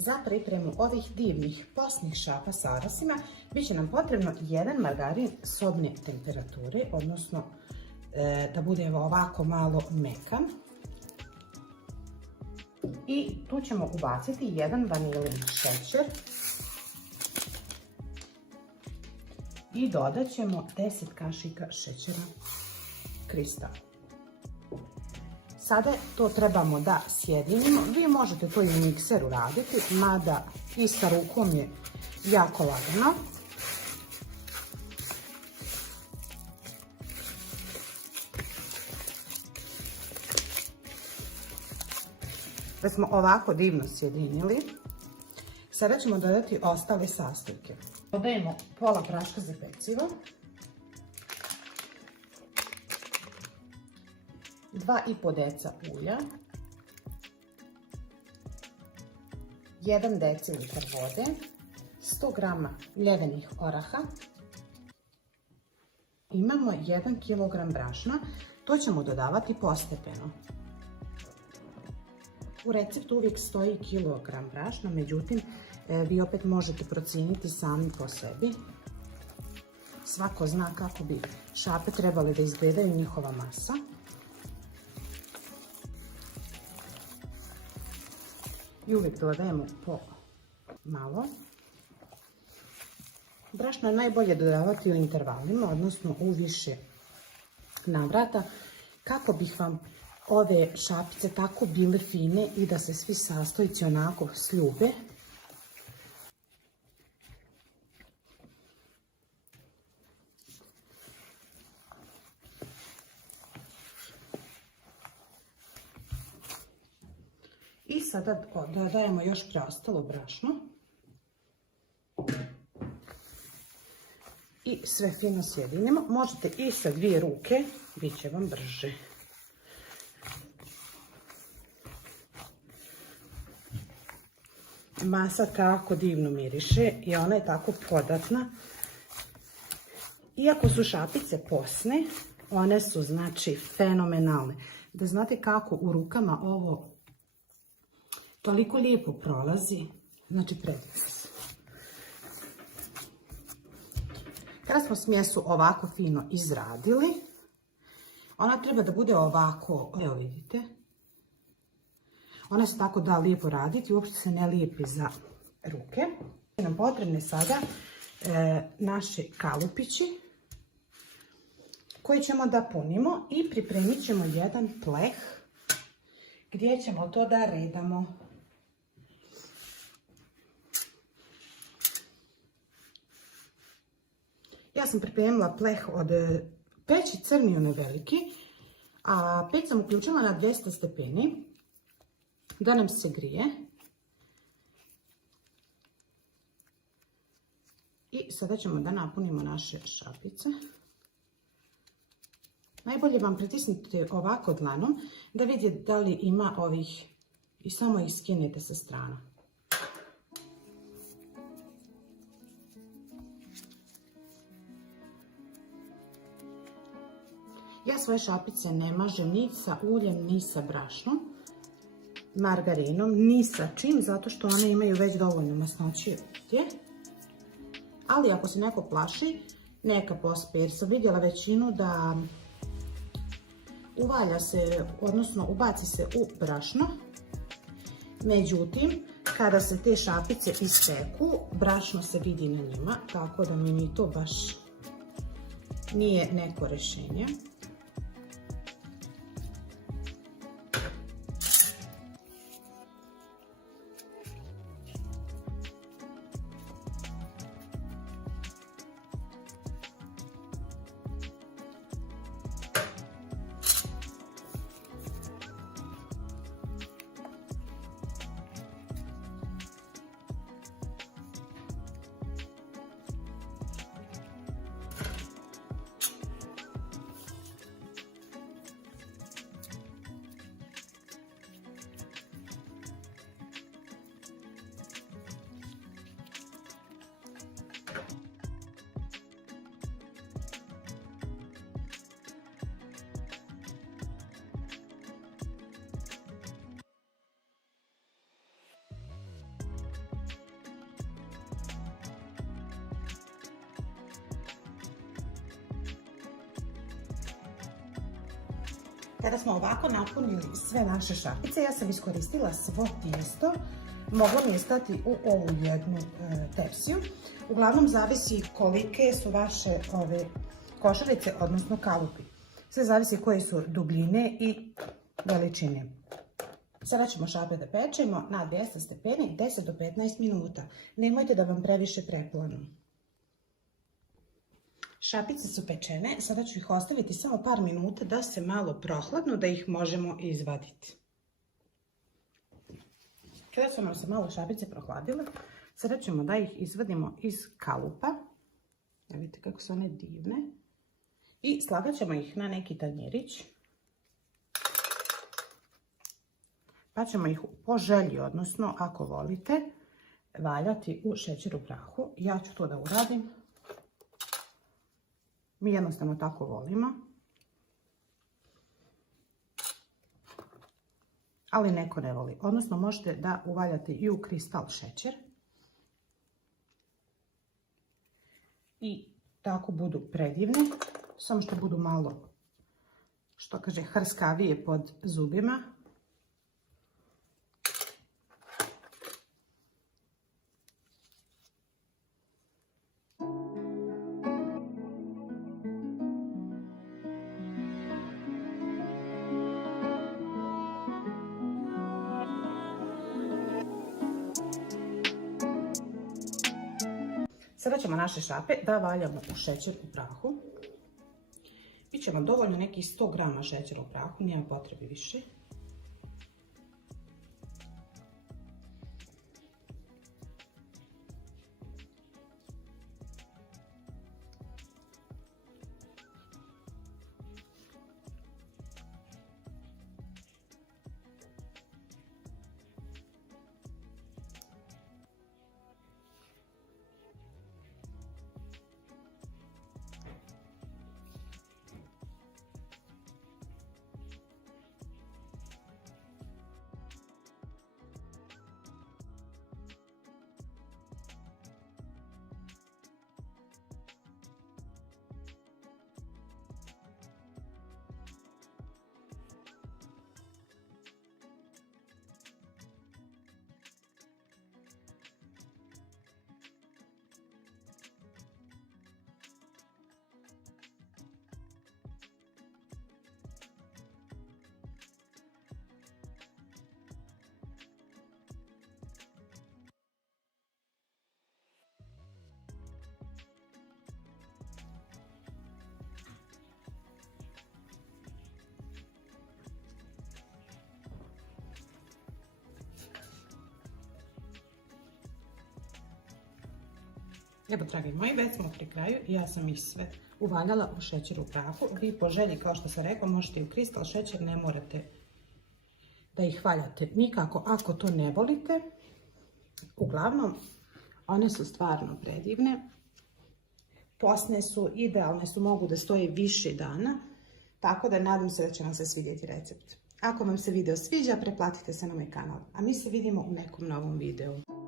Za pripremu ovih divnih posnih šapa s arasima bit će nam potrebno jedan margarin sobne temperature, odnosno da bude ovako malo mekan. I tu ćemo ubaciti jedan vanilin šećer i dodat ćemo 10 kašika šećera kristal. Sada to trebamo da sjedinimo. Vi možete to i u mikseru raditi, mada i sa rukom je jako lagano. Već smo ovako divno sjedinili. Sada ćemo dodati ostale sastojke. Dodajemo pola praška za pecivo, 2,5 deca ulja, 1 decilitar vode, 100 g ljevenih oraha, imamo 1 kg brašna, to ćemo dodavati postepeno. U receptu uvijek stoji kilogram brašna, međutim, vi opet možete procijeniti sami po sebi. Svako zna kako bi šape trebale da izgledaju, njihova masa. I uvijek dodajemo po malo. Brašno je najbolje dodavati u intervalima, odnosno u više navrata, kako bih vam ove šapice tako bile fine i da se svi sastojci onako sljube. I sada dodajemo još preostalo brašno. I sve fino sjedinimo. Možete i sa 2 ruke, bit će vam brže. Masa tako divno miriše i ona je tako podatna. Iako su šapice posne, one su znači fenomenalne. Da znate kako u rukama ovo toliko lijepo prolazi, znači predivno. Kada smo smjesu ovako fino izradili, ona treba da bude ovako, evo vidite, ona se tako da lijepo raditi, uopšte se ne lijepi za ruke. Nam potrebne sada naši kalupići koje ćemo da punimo i pripremit ćemo jedan pleh gdje ćemo to da redamo. Ja sam pripremila pleh od peći crni, onaj veliki, a peć sam uključila na 200 stepeni da nam se grije. I sada ćemo da napunimo naše šapice. Najbolje vam pritisnite ovako dlanom da vidite da li ima ovih i samo ih skinete sa strana. Ja svoje šapice ne mažem ni sa uljem, ni sa brašnom, margarinom, ni sa čim, zato što one imaju već dovoljno masnoće ovdje. Ali ako se neko plaši, neka pospe, jer sam vidjela većinu da uvalja se, odnosno ubaci se u brašno. Međutim, kada se te šapice ispeku, brašno se vidi na njima, tako da mi ni to baš nije neko rješenje. Kada smo ovako napunili sve naše šapice, ja sam iskoristila svo tijesto. Moglo mi je stati u ovu jednu tepsiju. Uglavnom zavisi kolike su vaše ove košarice, odnosno kalupi. Sve zavisi koje su dubljine i veličine. Sada ćemo šape da pečemo na 200 stepeni 10 do 15 minuta. Nemojte da vam previše preplanu. Šapice su pečene, sada ću ih ostaviti samo par minuta da se malo prohladnu, da ih možemo izvaditi. Kada su nam se malo šapice prohladile, sada ćemo da ih izvadimo iz kalupa. Vidite kako su one divne. I slagat ćemo ih na neki tanjirić. Pa ćemo ih po želji, odnosno ako volite, valjati u šećer u prahu. Ja ću to da uradim. Mi jednostavno tako volimo. Ali neko ne voli. Odnosno možete da uvaljate i u kristal šećer. I tako budu predivne. Samo što budu malo, što kaže, hrskavije pod zubima. Sada ćemo naše šape da valjamo u šećer u prahu. Biće vam dovoljno nekih 100 grama šećera u prahu, nema potrebe više. Evo, dragi moji, već smo pri kraju i ja sam ih sve uvaljala u šećer u prahu. Vi po želji, kao što sam rekla, možete i u kristal šećer, ne morate da ih valjate nikako ako to ne volite. Uglavnom, one su stvarno predivne. Posne su, idealne su, mogu da stoje više dana. Tako da nadam se da će vam se svidjeti recept. Ako vam se video sviđa, pretplatite se na moj kanal. A mi se vidimo u nekom novom videu.